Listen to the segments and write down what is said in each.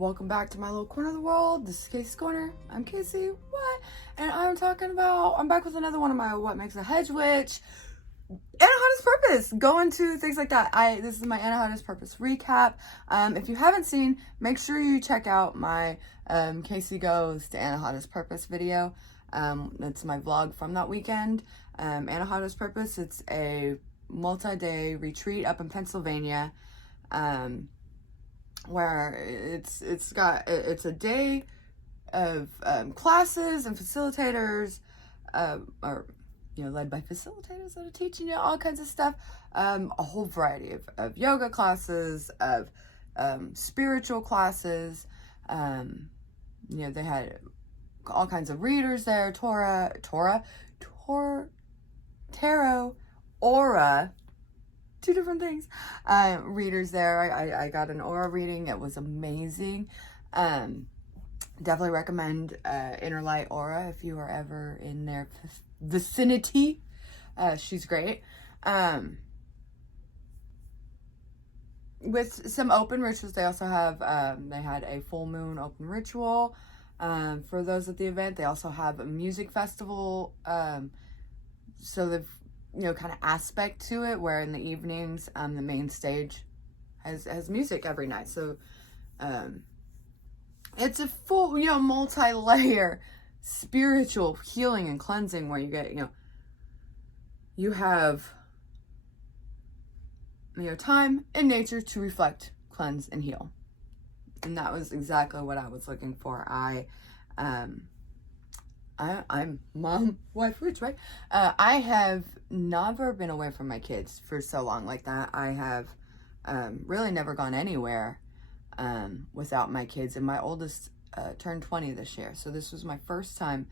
Welcome back to my little corner of the world. This is Casey's Corner. I'm Casey. What? And I'm back with another one of my What Makes a Hedgewitch. Anahata's Purpose. Go into things like that. This is my Anahata's Purpose recap. If you haven't seen, make sure you check out my Casey Goes to Anahata's Purpose video. It's my vlog from that weekend. Anahata's Purpose, it's a multi-day retreat up in Pennsylvania. Where it's a day of classes and facilitators, led by facilitators that are teaching you all kinds of stuff. A whole variety of yoga classes, of spiritual classes. They had all kinds of readers there, tarot, aura. Two different things. Readers there. I got an aura reading. It was amazing. Definitely recommend Inner Light Aura if you are ever in their vicinity. She's great. With some open rituals, they also have, they had a full moon open ritual. For those at the event, they also have a music festival. So they've kind of aspect to it, where in the evenings, the main stage has music every night. So, it's a full, multi-layer spiritual healing and cleansing, where you get, you have, time in nature to reflect, cleanse, and heal. And that was exactly what I was looking for. I'm mom, wife, rich, right? I have never been away from my kids for so long like that. I have really never gone anywhere without my kids. And my oldest turned 20 this year. So this was my first time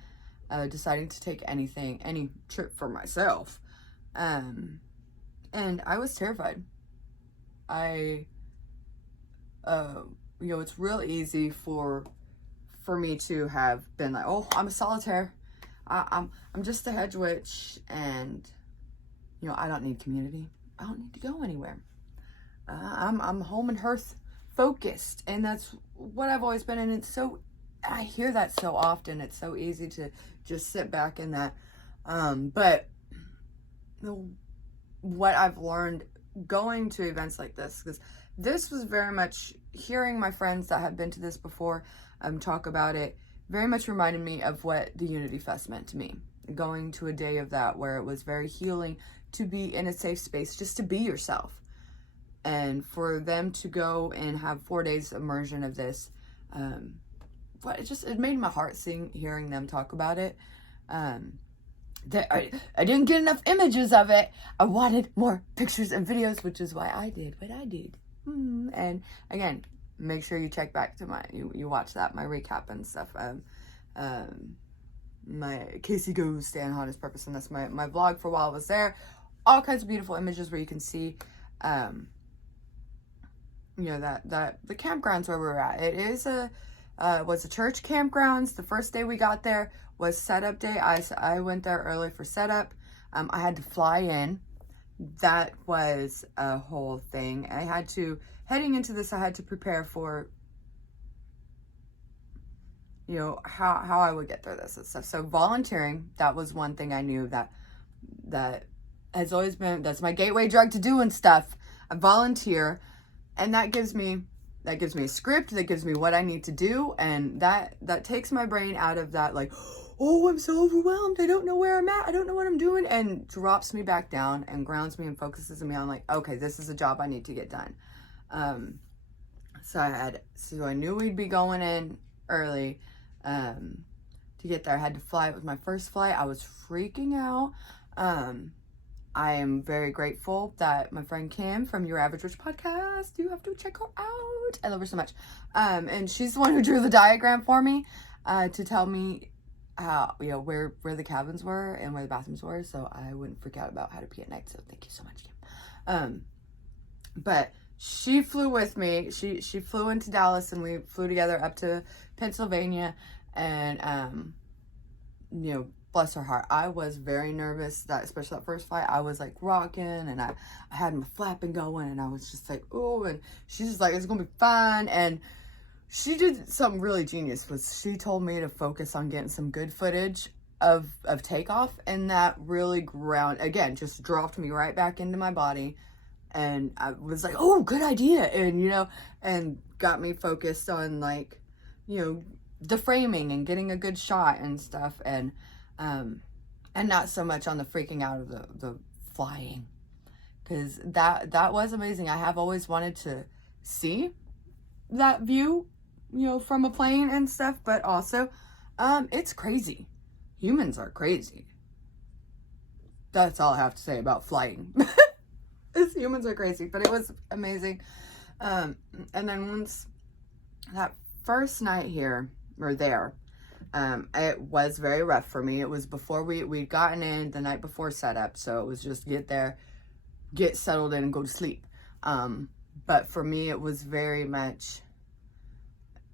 deciding to take any trip for myself. And I was terrified. It's real easy for me to have been like, oh, I'm a solitaire. I'm just a Hedgewitch, and I don't need community. I don't need to go anywhere. I'm home and hearth focused, and that's what I've always been. And I hear that so often. It's so easy to just sit back in that. But what I've learned going to events like this, because this was very much hearing my friends that have been to this before talk about it, very much reminded me of what the Unity Fest meant to me. Going to a day of that, where it was very healing to be in a safe space, just to be yourself. And for them to go and have 4 days immersion of this, it made my heart sing hearing them talk about it. I didn't get enough images of it. I wanted more pictures and videos, which is why I did what I did. And again, make sure you check back to you watch that, my recap and stuff. My Casey Goes to Anahata's Purpose, and that's my vlog for while I was there. All kinds of beautiful images where you can see, that the campgrounds where we were at. It is was a church campgrounds. The first day we got there was setup day. I went there early for setup. I had to fly in. That was a whole thing. Heading into this, I had to prepare for, how I would get through this and stuff. So volunteering, that was one thing I knew that has always been, that's my gateway drug to doing stuff. I volunteer, and that gives me a script, that gives me what I need to do, and that takes my brain out of that, like, oh, I'm so overwhelmed, I don't know where I'm at, I don't know what I'm doing, and drops me back down and grounds me and focuses me on, like, okay, this is a job I need to get done. So I knew we'd be going in early to get there. I had to fly. It was my first flight. I was freaking out. I am very grateful that my friend Kim from Your Average Rich podcast, you have to check her out. I love her so much. And she's the one who drew the diagram for me to tell me how, where the cabins were and where the bathrooms were, so I wouldn't freak out about how to pee at night. So thank you so much, Kim. But she flew with me. She flew into Dallas, and we flew together up to Pennsylvania. And bless her heart, I was very nervous, especially that first flight. I was like rocking, and I had my flapping going, and I was just like, oh, and she's just like, it's gonna be fine. And she did something really genius. Was she told me to focus on getting some good footage of takeoff, and that really again, just dropped me right back into my body. And I was like, oh, good idea. And, you know, and got me focused on, like, you know, the framing and getting a good shot and stuff. And not so much on the freaking out of the flying. Because that was amazing. I have always wanted to see that view, you know, from a plane and stuff. But also, it's crazy. Humans are crazy. That's all I have to say about flying. Humans are crazy, but it was amazing. And then once that first night here, or there, it was very rough for me. It was before we'd gotten in the night before setup, so it was just get there, get settled in, and go to sleep. But for me, it was very much,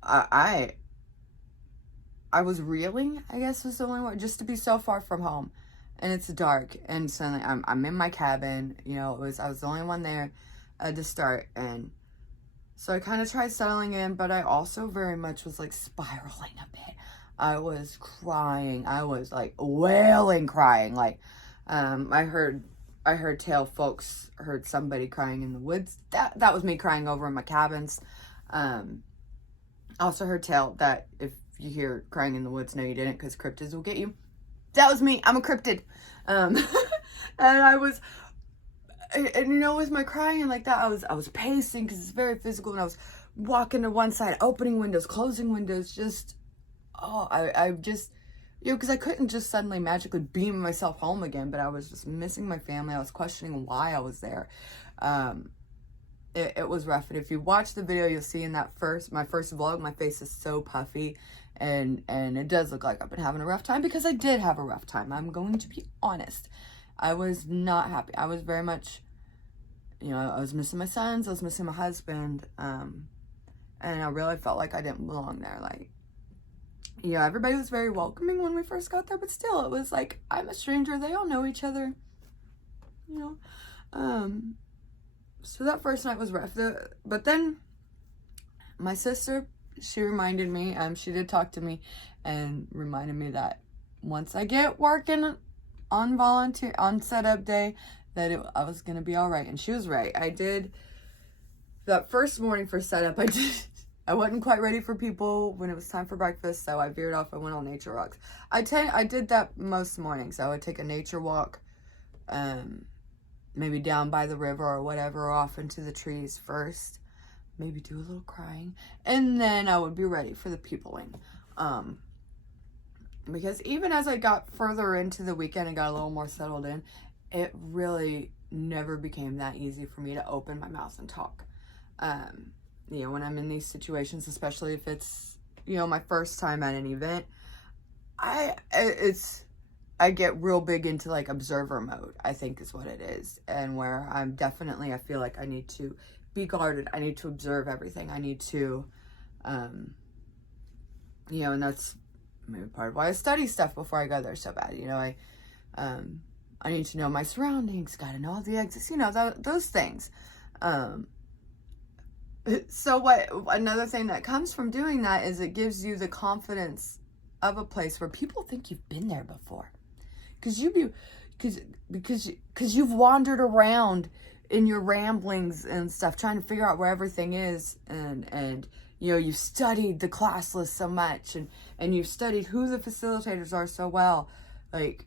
I was reeling, I guess was the only word, just to be so far from home. And it's dark, and suddenly I'm in my cabin. You know, I was the only one there to start, and so I kind of tried settling in, but I also very much was like spiraling a bit. I was crying. I was like wailing, crying. Like, I heard folks heard somebody crying in the woods. That was me crying over in my cabins. Also heard tell that if you hear crying in the woods, no, you didn't, because cryptids will get you. That was me. I'm a cryptid. And I was, and you know, with my crying and like that, I was pacing because it's very physical, and I was walking to one side, opening windows, closing windows, just, I just, you know, because I couldn't just suddenly magically beam myself home again, but I was just missing my family. I was questioning why I was there. It was rough. And if you watch the video, you'll see in my first vlog, my face is so puffy. And it does look like I've been having a rough time, because I did have a rough time. I'm going to be honest. I was not happy. I was very much, you know, I was missing my sons. I was missing my husband. And I really felt like I didn't belong there. Like, you know, everybody was very welcoming when we first got there, but still, it was like, I'm a stranger. They all know each other, you know. So that first night was rough. But then my sister, she reminded me, she did talk to me and reminded me that once I get working on setup day, that I was going to be all right. And she was right. I did, that first morning for setup, I wasn't quite ready for people when it was time for breakfast, so I veered off. I went on nature walks. I did that most mornings. I would take a nature walk, maybe down by the river or whatever, off into the trees first. Maybe do a little crying, and then I would be ready for the peopling. Because even as I got further into the weekend and got a little more settled in, it really never became that easy for me to open my mouth and talk. You know, when I'm in these situations, especially if it's, you know, my first time at an event, I get real big into like observer mode, I think is what it is. And where I feel like I need to be guarded. I need to observe everything. I need to, you know, and that's maybe part of why I study stuff before I go there so bad. You know, I need to know my surroundings, got to know all the exits, you know, those things. So another thing that comes from doing that is it gives you the confidence of a place where people think you've been there before. Because you've wandered around in your ramblings and stuff, trying to figure out where everything is, and you know, you've studied the class list so much, and you've studied who the facilitators are so well. Like,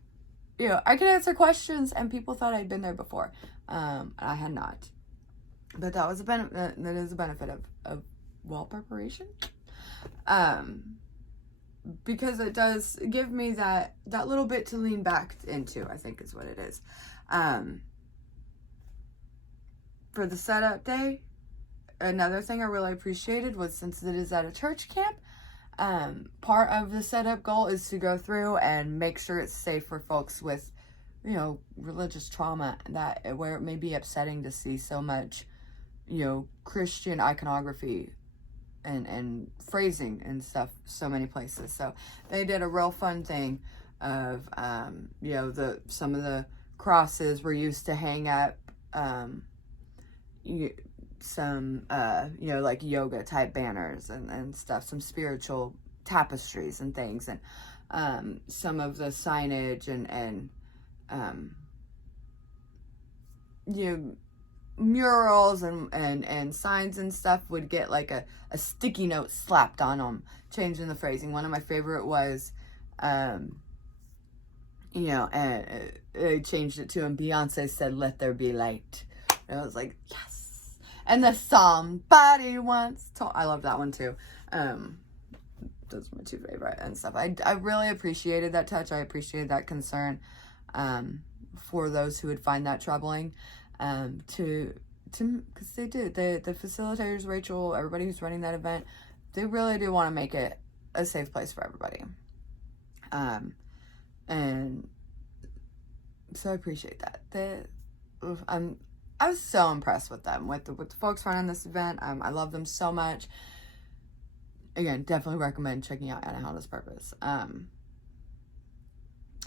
you know, I could answer questions, and people thought I'd been there before. I had not. But that was that is a benefit of well preparation. Because it does give me that little bit to lean back into, I think is what it is. For the setup day, another thing I really appreciated was, since it is at a church camp, part of the setup goal is to go through and make sure it's safe for folks with, you know, religious trauma, where it may be upsetting to see so much, you know, Christian iconography and phrasing and stuff so many places. So they did a real fun thing of, you know, some of the crosses were used to hang up, some, like yoga type banners and stuff, some spiritual tapestries and things, and some of the signage and murals and signs and stuff would get like a sticky note slapped on them, changing the phrasing. One of my favorite was, and they changed it to, and Beyonce said, "Let there be light." And I was like, yes. And the somebody once told, I love that one too. Those are my two favorite and stuff. I really appreciated that touch. I appreciated that concern, for those who would find that troubling, because they did. The facilitators, Rachel, everybody who's running that event, they really do want to make it a safe place for everybody. And so I appreciate that. I was so impressed with them, with the folks running this event. I love them so much. Again, definitely recommend checking out Anahata's Purpose.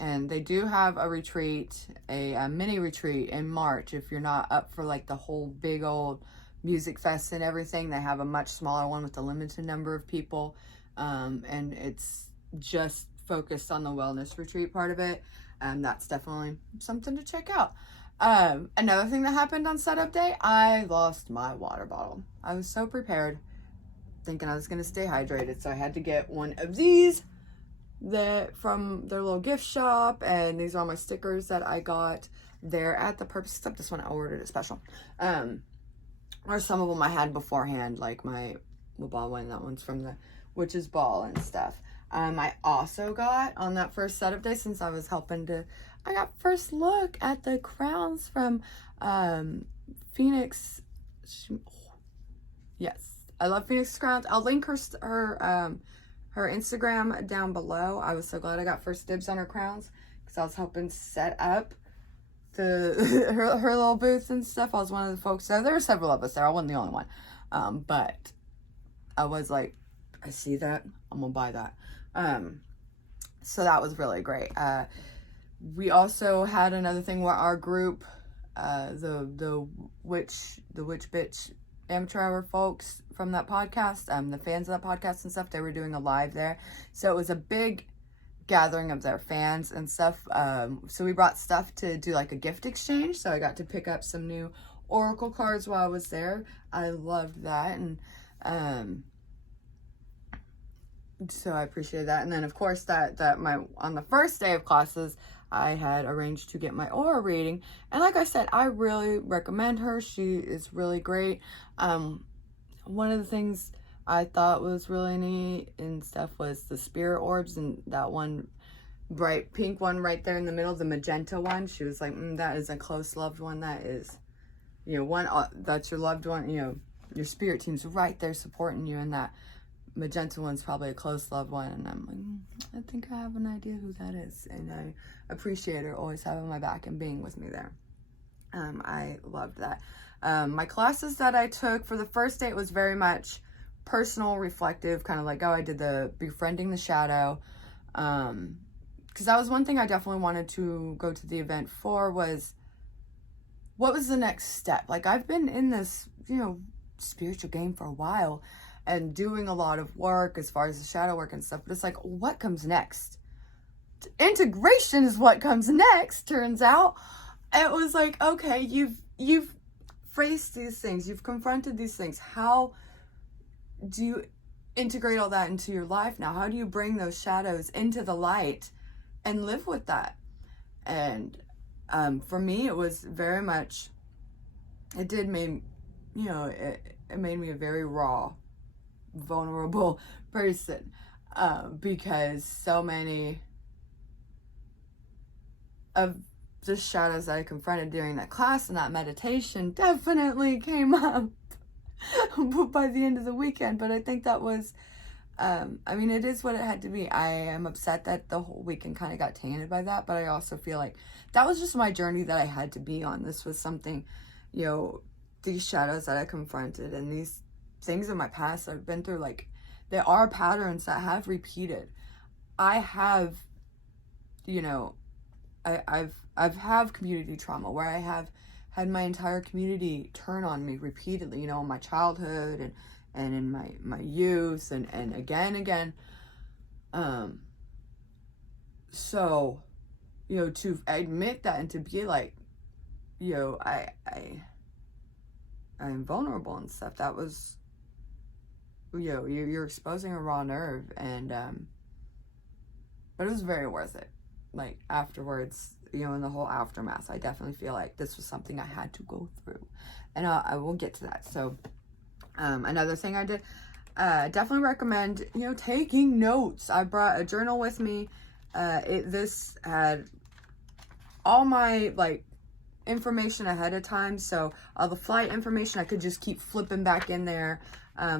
And they do have a retreat, a mini retreat in March. If you're not up for like the whole big old music fest and everything, they have a much smaller one with a limited number of people. And it's just focused on the wellness retreat part of it. And that's definitely something to check out. Another thing that happened on setup day, I lost my water bottle. I was so prepared, thinking I was going to stay hydrated. So I had to get one of these from their little gift shop, and these are all my stickers that I got there at the Purpose, except this one I ordered it special. Or some of them I had beforehand, like my ball one. That one's from the Witch's Ball and stuff. I also got, on that first setup day, since I was helping I got first look at the crowns from Phoenix. Yes, I love Phoenix crowns. I'll link her Instagram down below. I was so glad I got first dibs on her crowns, because I was helping set up her little booth and stuff. I was one of the folks there. There were several of us there. I wasn't the only one. But I was like, I see that, I'm gonna buy that. So that was really great. We also had another thing where our group, the witch bitch amateur hour folks from that podcast, the fans of that podcast and stuff, they were doing a live there. So it was a big gathering of their fans and stuff. So we brought stuff to do like a gift exchange. So I got to pick up some new oracle cards while I was there. I loved that. And so I appreciated that. And then of course on the first day of classes, I had arranged to get my aura reading. And like I said, I really recommend her. She is really great. One of the things I thought was really neat and stuff was the spirit orbs, and that one bright pink one right there in the middle, the magenta one. She was like, that is a close loved one. That is, one that's your loved one, your spirit team's right there supporting you, and that magenta one's probably a close loved one. And I'm like, I think I have an idea who that is, and I appreciate her always having my back and being with me there. I loved that. My classes that I took for the first day, it was very much personal, reflective, kind of like, I did the befriending the shadow, because that was one thing I definitely wanted to go to the event for, was what was the next step. Like, I've been in this spiritual game for a while and doing a lot of work as far as the shadow work and stuff, but it's like, what comes next? Integration is what comes next, turns out. It was like, okay, you've faced these things, you've confronted these things. How do you integrate all that into your life now? How do you bring those shadows into the light and live with that? And for me, it was very much, it did make, it made me a very raw, vulnerable person, because so many of the shadows that I confronted during that class and that meditation definitely came up by the end of the weekend. But I think that was, it is what it had to be. I am upset that the whole weekend kind of got tainted by that, but I also feel like that was just my journey that I had to be on. This was something, these shadows that I confronted and these things in my past I've been through, like, there are patterns that have repeated. I have, I've community trauma where I have had my entire community turn on me repeatedly, you know, in my childhood and in my youth and again. So, you know, to admit that and to be like, you know, I'm vulnerable and stuff, that was, you know, you're exposing a raw nerve, and but it was very worth it. Like afterwards, you know, in the whole aftermath, I definitely feel like this was something I had to go through, and I will get to that. So another thing I did, definitely recommend, you know, taking notes. I brought a journal with me. This had all my like information ahead of time, so all the flight information I could just keep flipping back in there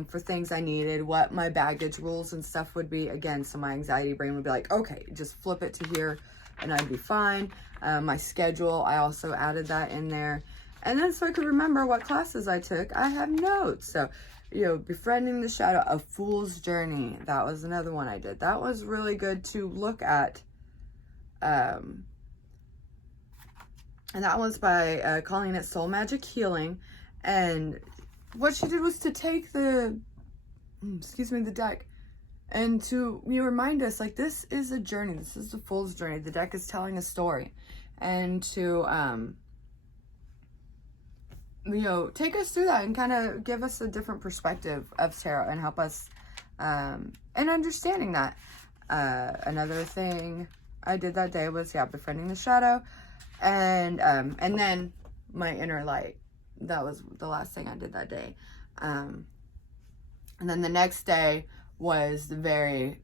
for things I needed, what my baggage rules and stuff would be, again, so my anxiety brain would be like, okay, just flip it to here and I'd be fine. My schedule, I also added that in there, and then so I could remember what classes I took, I have notes. So, you know, Befriending the Shadow, A Fool's Journey, that was another one I did. That was really good to look at. And that was by calling it Soul Magic Healing. And what she did was to take the deck, and to, you know, remind us, like, this is a journey. This is the Fool's Journey. The deck is telling a story. And to, you know, take us through that and kind of give us a different perspective of tarot and help us in understanding that. Another thing I did that day was, yeah, Befriending the Shadow. And then my inner light. That was the last thing I did that day. And then the next day was the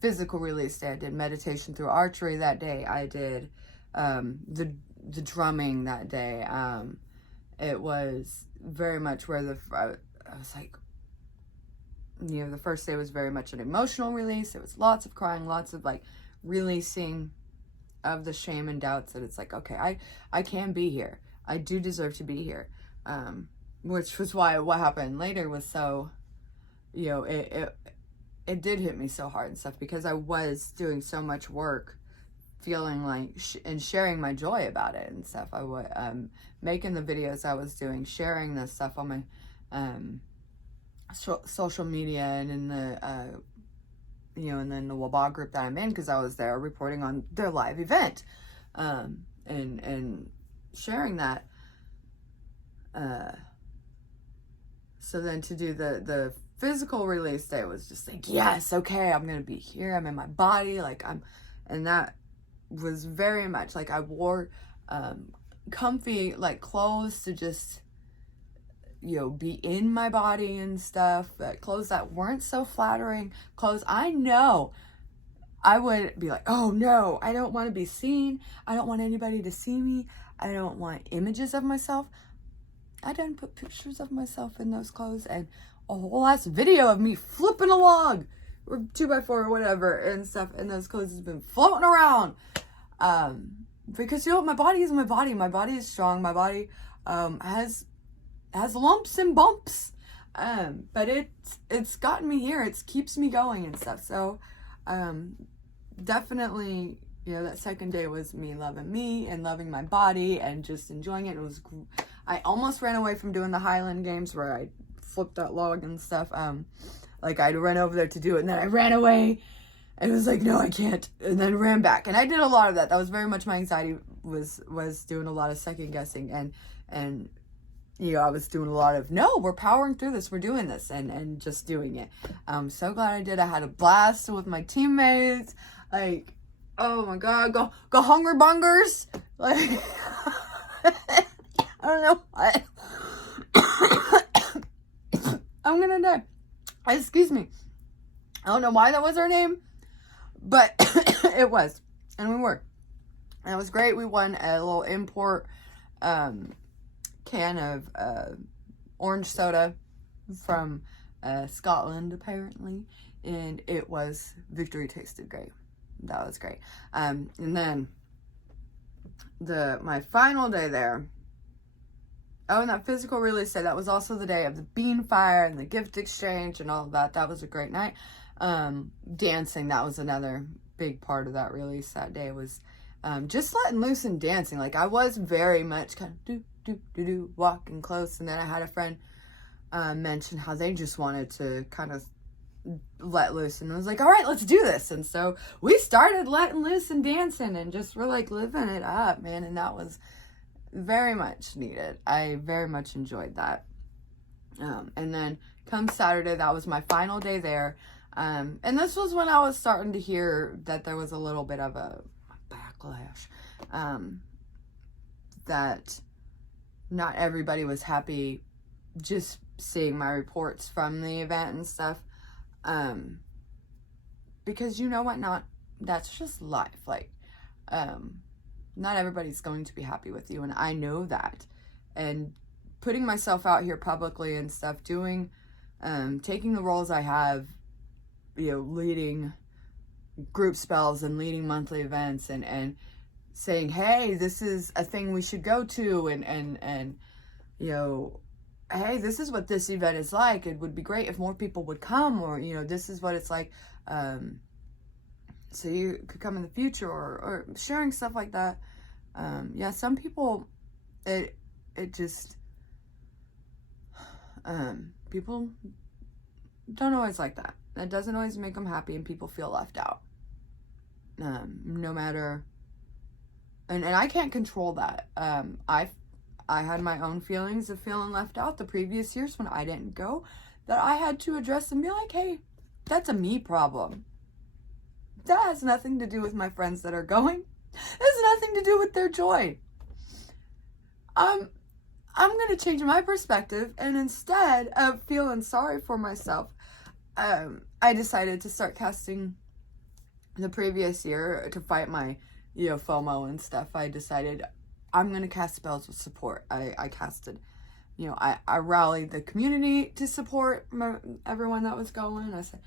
physical release day. I did meditation through archery that day. I did the drumming that day. It was very much where I was like, you know, the first day was very much an emotional release. It was lots of crying, lots of like releasing of the shame and doubts that it's like, okay, I can be here. I do deserve to be here. Which was why what happened later was so, you know, it did hit me so hard and stuff, because I was doing so much work, feeling like, and sharing my joy about it and stuff. I was making the videos I was doing, sharing this stuff on my social media and in the, you know, and then the Wabah group that I'm in, because I was there reporting on their live event, and sharing that. So then to do the physical release day was just like, yes, okay, I'm gonna be here. I'm in my body, like and that was very much like I wore comfy like clothes to just, you know, be in my body and stuff, clothes that weren't so flattering, clothes I know I would be like, oh no, I don't want to be seen, I don't want anybody to see me, I don't want images of myself. I didn't put pictures of myself in those clothes, and a whole ass video of me flipping a log or 2x4 or whatever and stuff, and those clothes has been floating around, because, you know, my body is my body. My body is strong. My body has lumps and bumps, but it's gotten me here. It keeps me going and stuff. So definitely, you know, that second day was me loving me and loving my body and just enjoying it. It was, I almost ran away from doing the Highland games where I flipped that log and stuff. Like I'd run over there to do it, and then I ran away and was like, no, I can't, and then ran back. And I did a lot of that. That was very much my anxiety was doing a lot of second guessing, and you know, I was doing a lot of, no, we're powering through this, we're doing this, and just doing it. I'm so glad I did. I had a blast with my teammates. Like, oh my God, go Hungry Bungers. Like, I don't know. I'm gonna die. Excuse me. I don't know why that was our name, but it was, and we were. And it was great. We won a little import can of orange soda from Scotland, apparently, and it was, victory tasted great. That was great. And then my final day there, oh, and that physical release day, that was also the day of the bean fire and the gift exchange and all of that. That was a great night. Dancing, that was another big part of that release that day, was just letting loose and dancing. Like I was very much kind of walking close. And then I had a friend mention how they just wanted to kind of let loose, and I was like, all right, let's do this. And so we started letting loose and dancing and just were like living it up, man. And that was very much needed. I very much enjoyed that. And then come Saturday, that was my final day there. And this was when I was starting to hear that there was a little bit of a backlash, that not everybody was happy just seeing my reports from the event and stuff. Because you know what, that's just life. Like, not everybody's going to be happy with you. And I know that. And putting myself out here publicly and stuff, taking the roles I have, leading group spells and leading monthly events and saying, hey, this is a thing we should go to, and hey, this is what this event is like. It would be great if more people would come, or, this is what it's like. So you could come in the future, or sharing stuff like that. Some people, it just, people don't always like that. That doesn't always make them happy, and people feel left out. No matter, and I can't control that. I had my own feelings of feeling left out the previous years when I didn't go, that I had to address and be like, hey, that's a me problem. That has nothing to do with my friends that are going. It has nothing to do with their joy. I'm going to change my perspective, and instead of feeling sorry for myself, I decided to start casting the previous year to fight my, FOMO and stuff. I decided I'm going to cast spells with support. I casted, I rallied the community to support everyone that was going. I said,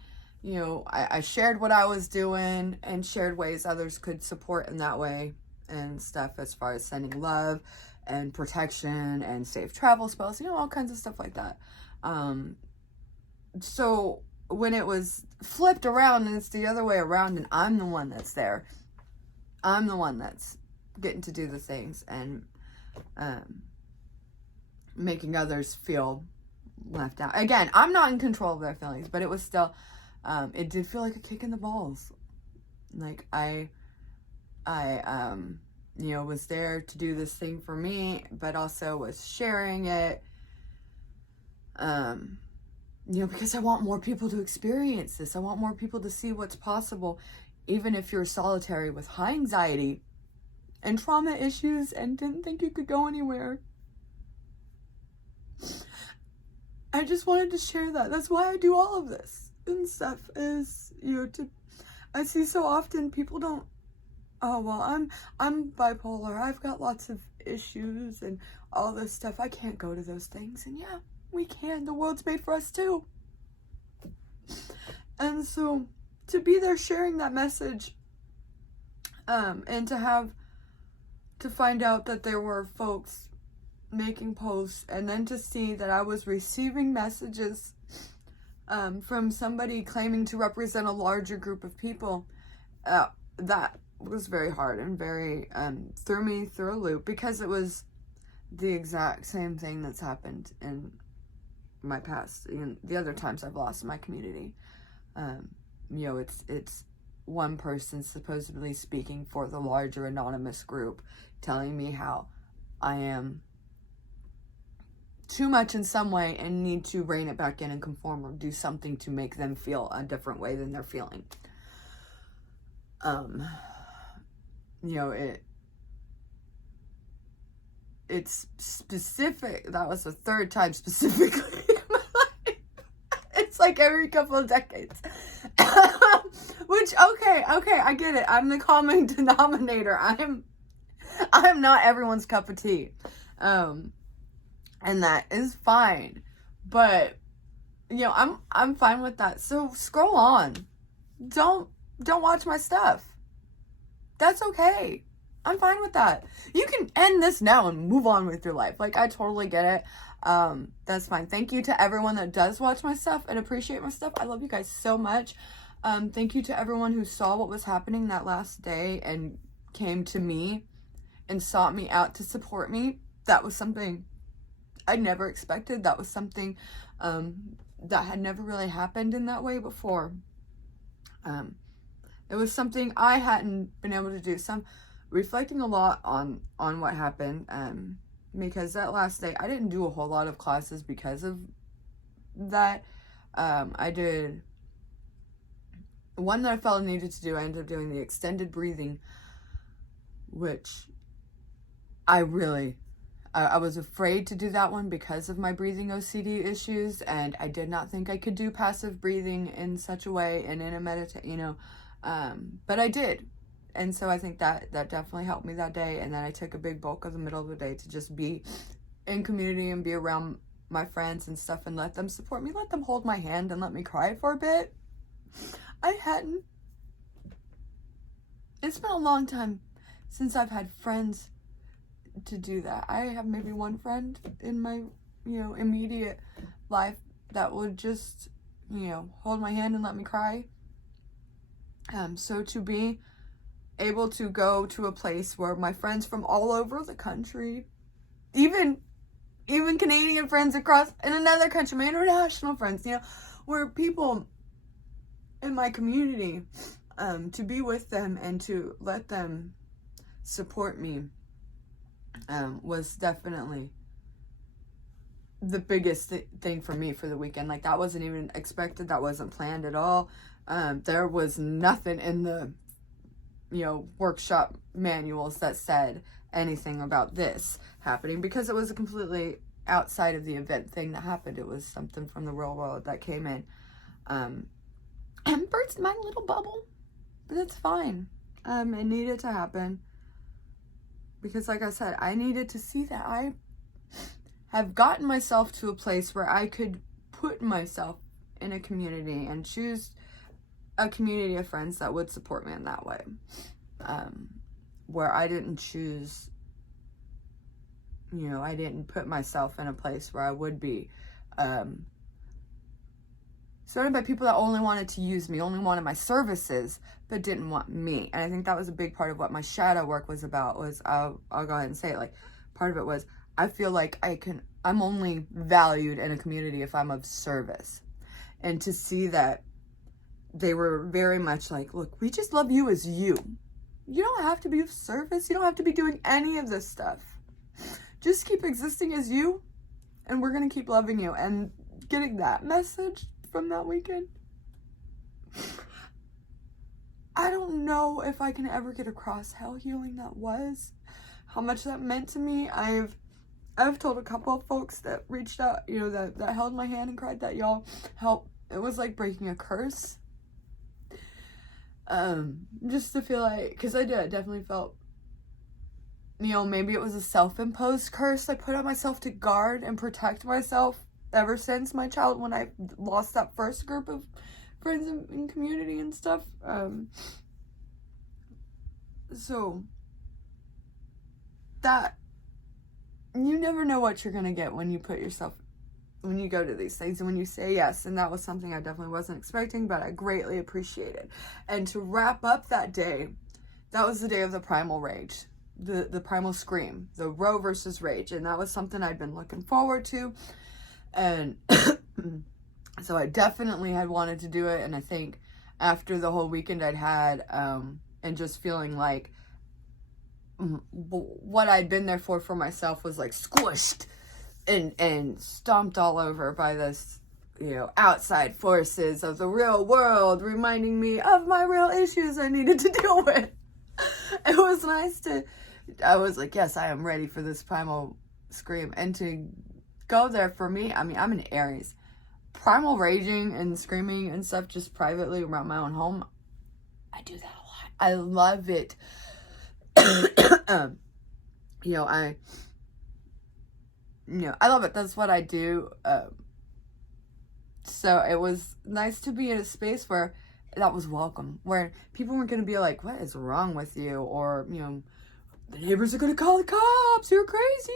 I shared what I was doing and shared ways others could support in that way and stuff, as far as sending love and protection and safe travel spells, all kinds of stuff like that. So when it was flipped around and it's the other way around, and I'm the one that's there, I'm the one that's getting to do the things and making others feel left out. Again, I'm not in control of their feelings, but it was still, it did feel like a kick in the balls. Like I was there to do this thing for me, but also was sharing it, because I want more people to experience this. I want more people to see what's possible, even if you're solitary with high anxiety and trauma issues and didn't think you could go anywhere. I just wanted to share that. That's why I do all of this and stuff, is, I see so often people don't, oh, well, I'm bipolar, I've got lots of issues and all this stuff, I can't go to those things. And yeah, we can. The world's made for us too. And so to be there sharing that message, and to find out that there were folks making posts, and then to see that I was receiving messages from somebody claiming to represent a larger group of people, that was very hard and very threw me through a loop, because it was the exact same thing that's happened in my past, the other times I've lost my community. It's one person supposedly speaking for the larger anonymous group, telling me how I am too much in some way and need to rein it back in and conform, or do something to make them feel a different way than they're feeling. It's specific. That was the third time specifically in my life. It's like every couple of decades. Which, okay, I get it. I'm the common denominator. I am not everyone's cup of tea. And that is fine. But, I'm fine with that. So scroll on. Don't watch my stuff. That's okay. I'm fine with that. You can end this now and move on with your life. Like, I totally get it. That's fine. Thank you to everyone that does watch my stuff and appreciate my stuff. I love you guys so much. Thank you to everyone who saw what was happening that last day and came to me and sought me out to support me. that was something I never expected. That was something that had never really happened in that way before. It was something I hadn't been able to do. So I'm reflecting a lot on what happened, because that last day I didn't do a whole lot of classes because of that. I did one that I felt I needed to do. I ended up doing the extended breathing, which I was afraid to do that one because of my breathing OCD issues, and I did not think I could do passive breathing in such a way and in a meditation, but I did. And so I think that definitely helped me that day. And then I took a big bulk of the middle of the day to just be in community and be around my friends and stuff and let them support me, let them hold my hand and let me cry for a bit. It's been a long time since I've had friends to do that. I have maybe one friend in my, immediate life that would just, hold my hand and let me cry. So to be able to go to a place where my friends from all over the country, even Canadian friends across in another country, my international friends, where people in my community, to be with them and to let them support me, was definitely the biggest thing for me for the weekend. Like, that wasn't even expected. That wasn't planned at all. There was nothing in the, workshop manuals that said anything about this happening, because it was a completely outside of the event thing that happened. It was something from the real world that came in, and burst my little bubble, but it's fine. It needed to happen, because like I said, I needed to see that I have gotten myself to a place where I could put myself in a community and choose a community of friends that would support me in that way, where I didn't choose, I didn't put myself in a place where I would be surrounded by people that only wanted to use me, only wanted my services, but didn't want me. And I think that was a big part of what my shadow work was about. I'll go ahead and say it, like, part of it was, I feel like I'm only valued in a community if I'm of service. And to see that they were very much like, look, we just love you as you. You don't have to be of service. You don't have to be doing any of this stuff. Just keep existing as you, and we're going to keep loving you. And getting that message from that weekend, I don't know if I can ever get across how healing that was, how much that meant to me. I've told a couple of folks that reached out, that held my hand and cried, that y'all help. It was like breaking a curse. Just to feel like, because I definitely felt, maybe it was a self-imposed curse I put on myself to guard and protect myself ever since my childhood, when I lost that first group of friends in community and stuff. So that, you never know what you're gonna get when you go to these things and when you say yes. And that was something I definitely wasn't expecting, but I greatly appreciated. And to wrap up that day, that was the day of the primal rage, the primal scream, the Roe versus rage. And that was something I'd been looking forward to. And so I definitely had wanted to do it. And I think after the whole weekend I'd had, and just feeling like what I'd been there for myself was like squished and stomped all over by this, outside forces of the real world, reminding me of my real issues I needed to deal with. It was nice I was like, yes, I am ready for this primal scream. And to go there, for me, I'm an Aries. Primal raging and screaming and stuff just privately around my own home, I do that a lot. I love it. I love it. That's what I do. So it was nice to be in a space where that was welcome, where people weren't going to be like, what is wrong with you? Or, the neighbors are going to call the cops. You're crazy.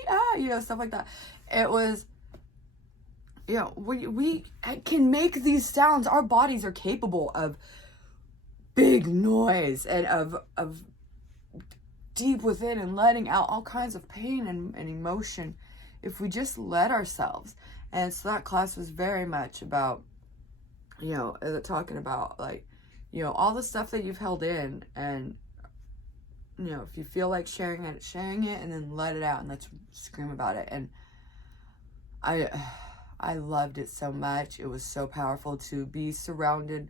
Stuff like that. It was, we can make these sounds. Our bodies are capable of big noise and of deep within and letting out all kinds of pain and emotion if we just let ourselves. And so that class was very much about, talking about like, all the stuff that you've held in, and if you feel like sharing it, and then let it out, and let's scream about it. And I loved it so much. It was so powerful to be surrounded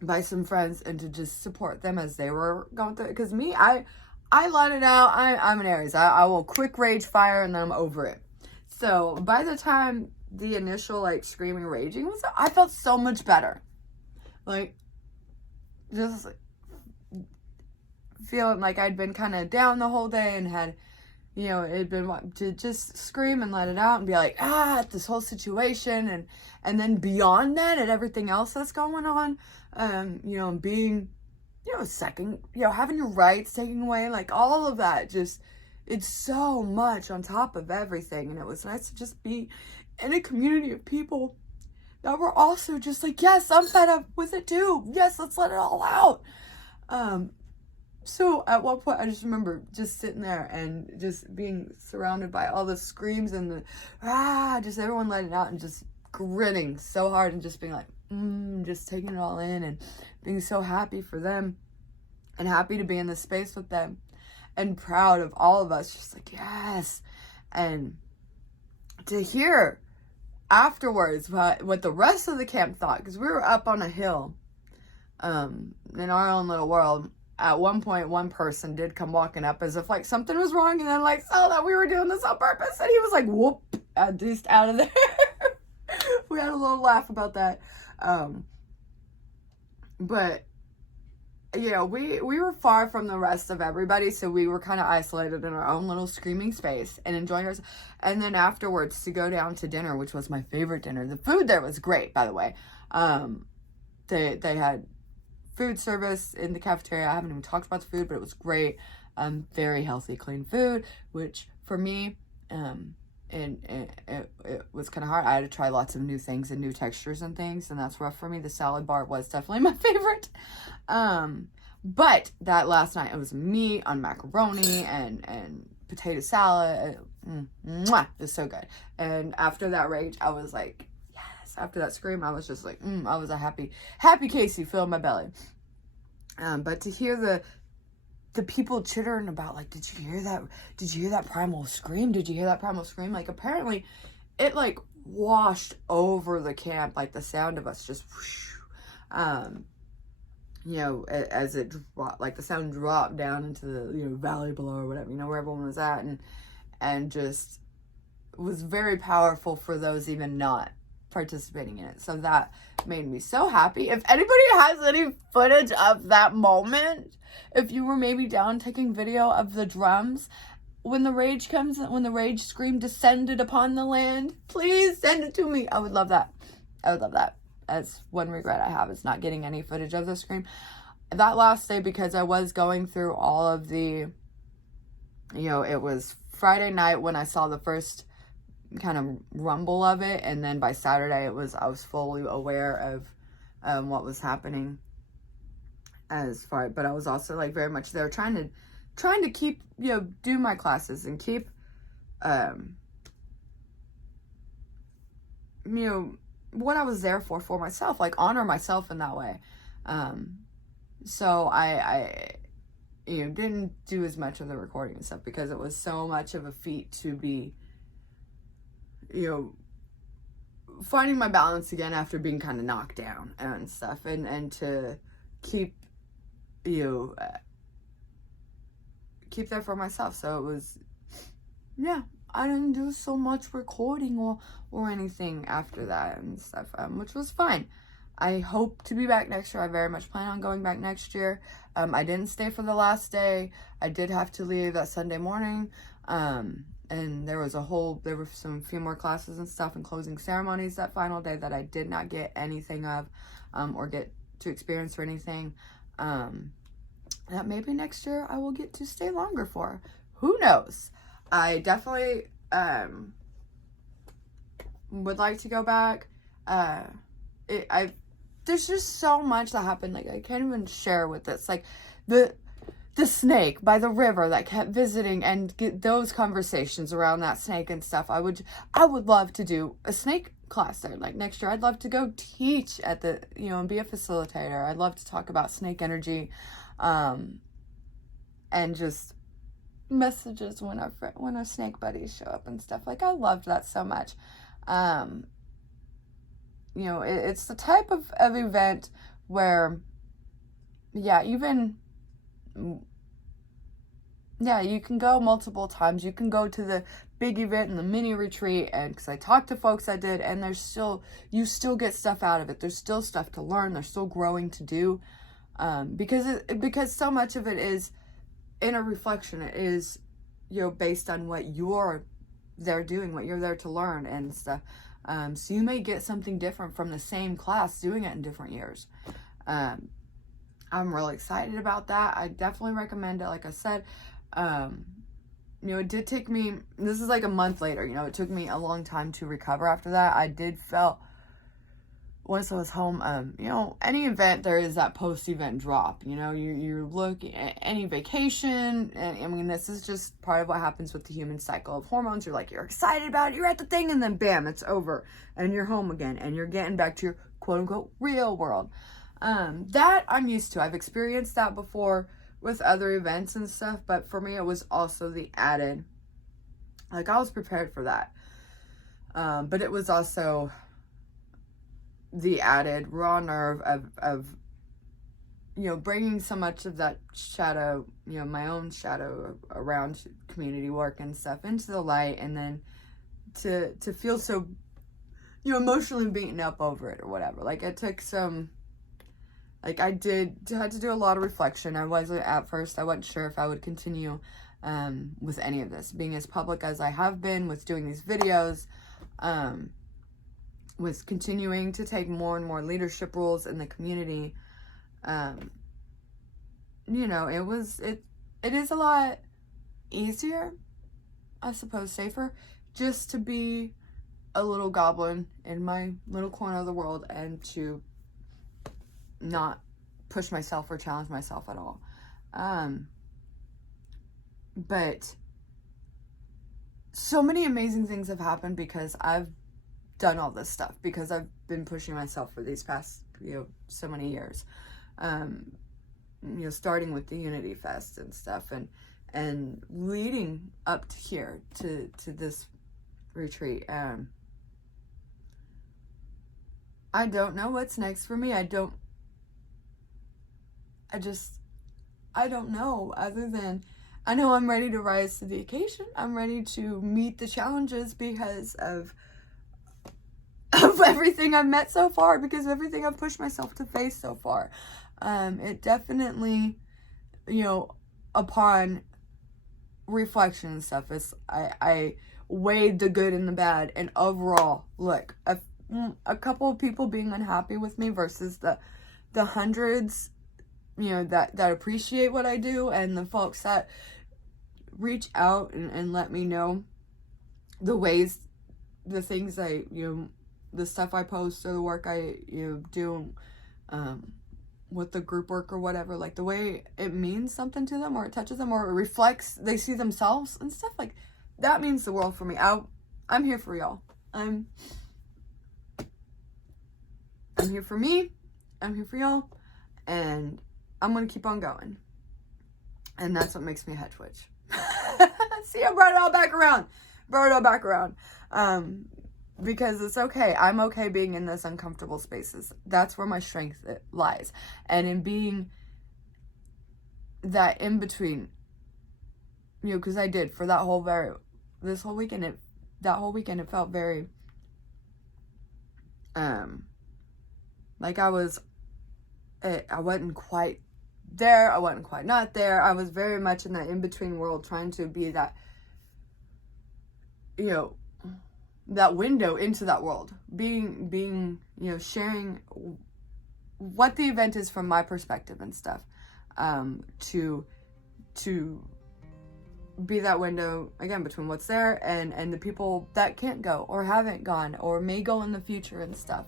by some friends and to just support them as they were going through it. Because me, I let it out. I'm an Aries. I will quick rage fire and then I'm over it. So by the time the initial like screaming, raging was, I felt so much better. Like, just like, feeling like I'd been kind of down the whole day and had, it'd been to just scream and let it out and be like, at this whole situation. And then beyond that, at everything else that's going on, being, second, having your rights taken away, like all of that, just, it's so much on top of everything. And it was nice to just be in a community of people that were also just like, yes, I'm fed up with it too. Yes, let's let it all out. So at one point, I just remember just sitting there and just being surrounded by all the screams and the, just everyone letting it out and just grinning so hard and just being like, just taking it all in and being so happy for them and happy to be in this space with them and proud of all of us. Just like, yes. And to hear afterwards what the rest of the camp thought, because we were up on a hill in our own little world. At one point, one person did come walking up as if like something was wrong, and then like saw that we were doing this on purpose, and he was like, whoop, just out of there. We had a little laugh about that. But we were far from the rest of everybody, so we were kind of isolated in our own little screaming space and enjoying ourselves. And then afterwards to go down to dinner, which was my favorite dinner. The food there was great, by the way. They had food service in the cafeteria. I haven't even talked about the food, but it was great. Very healthy, clean food, which for me, and it was kind of hard. I had to try lots of new things and new textures and things, and that's rough for me. The salad bar was definitely my favorite. But that last night, it was meat on macaroni and potato salad. It was so good. And after that rage, I was like, after that scream, I was just like, I was a happy Casey, filling my belly. But to hear the people chittering about, like, did you hear that? Did you hear that primal scream? Did you hear that primal scream? Like, apparently, it, like, washed over the camp, like, the sound of us just, whoosh, as it dropped, like, the sound dropped down into the, valley below or whatever, where everyone was at, and just was very powerful for those even not participating in it. So that made me so happy. If anybody has any footage of that moment, if you were maybe down taking video of the drums when the rage scream descended upon the land, please send it to me. I would love that. That's one regret I have, is not getting any footage of the scream that last day, because I was going through all of the, it was Friday night when I saw the first kind of rumble of it, and then by Saturday I was fully aware of what was happening as far, but I was also like very much there trying to keep, do my classes and keep what I was there for myself, like honor myself in that way. So I didn't do as much of the recording and stuff because it was so much of a feat to be finding my balance again after being kind of knocked down and stuff, and to keep there for myself. So it was, I didn't do so much recording or anything after that and stuff, which was fine. I hope to be back next year. I very much plan on going back next year. I didn't stay for the last day. I did have to leave that Sunday morning. And there were few more classes and stuff and closing ceremonies that final day that I did not get anything of, or get to experience or anything. That maybe next year I will get to stay longer for. Who knows? I definitely, would like to go back. There's just so much that happened. Like, I can't even share with this. Like, the the snake by the river that kept visiting, and get those conversations around that snake and stuff. I would love to do a snake class there. Like next year, I'd love to go teach at the, and be a facilitator. I'd love to talk about snake energy, and just messages when our snake buddies show up and stuff. Like, I loved that so much. It's the type of event where, you can go multiple times. You can go to the big event and the mini retreat, and because I talked to folks that did, and you still get stuff out of it. There's still stuff to learn. There's still growing to do, because so much of it is inner reflection. It is, based on what you're there doing, what you're there to learn and stuff. So you may get something different from the same class doing it in different years. I'm really excited about that. I definitely recommend it. Like I said, it did take me, this is like a month later, it took me a long time to recover after that. I did felt, once I was home, any event, there is that post-event drop. You're looking at any vacation, and I mean, this is just part of what happens with the human cycle of hormones. You're excited about it, you're at the thing, and then bam, it's over, and you're home again, and you're getting back to your quote-unquote real world. That I'm used to. I've experienced that before with other events and stuff, but for me, it was also the added, I was prepared for that, but it was also the added raw nerve of bringing so much of that shadow, my own shadow around community work and stuff into the light, and then to feel so, emotionally beaten up over it or whatever. It took some, I had to do a lot of reflection. At first, I wasn't sure if I would continue with any of this, being as public as I have been with doing these videos, with continuing to take more and more leadership roles in the community. It is a lot easier, I suppose, safer, just to be a little goblin in my little corner of the world and to not push myself or challenge myself at all. But so many amazing things have happened because I've done all this stuff, because I've been pushing myself for these past, so many years. Starting with the Unity Fest and stuff, and leading up to here, to this retreat. I don't know what's next for me. I don't know, other than I know I'm ready to rise to the occasion. I'm ready to meet the challenges because of everything I've met so far, because of everything I've pushed myself to face so far. It definitely, upon reflection and stuff, I weighed the good and the bad, and overall, look, a couple of people being unhappy with me versus the hundreds, that appreciate what I do, and the folks that reach out and let me know the things I, the stuff I post, or the work I, do, with the group work or whatever, the way it means something to them, or it touches them, or it reflects, they see themselves and stuff, that means the world for me. I'm here for y'all. I'm here for me. I'm here for y'all. And I'm going to keep on going. And that's what makes me a Hedgewitch. See, I brought it all back around. Because it's okay. I'm okay being in those uncomfortable spaces. That's where my strength lies. And in being that in between, because I did for that whole weekend, it felt very, I wasn't quite there. I wasn't quite not there. I was very much in that in-between world, trying to be that, that window into that world, being, sharing what the event is from my perspective and stuff, to be that window, again, between what's there and the people that can't go, or haven't gone, or may go in the future and stuff.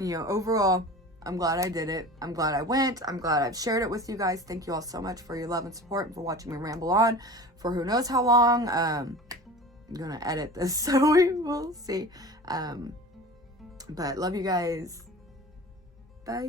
Overall, I'm glad I did it. I'm glad I went. I'm glad I've shared it with you guys. Thank you all so much for your love and support and for watching me ramble on for who knows how long. I'm gonna edit this, so we will see. But love you guys. Bye.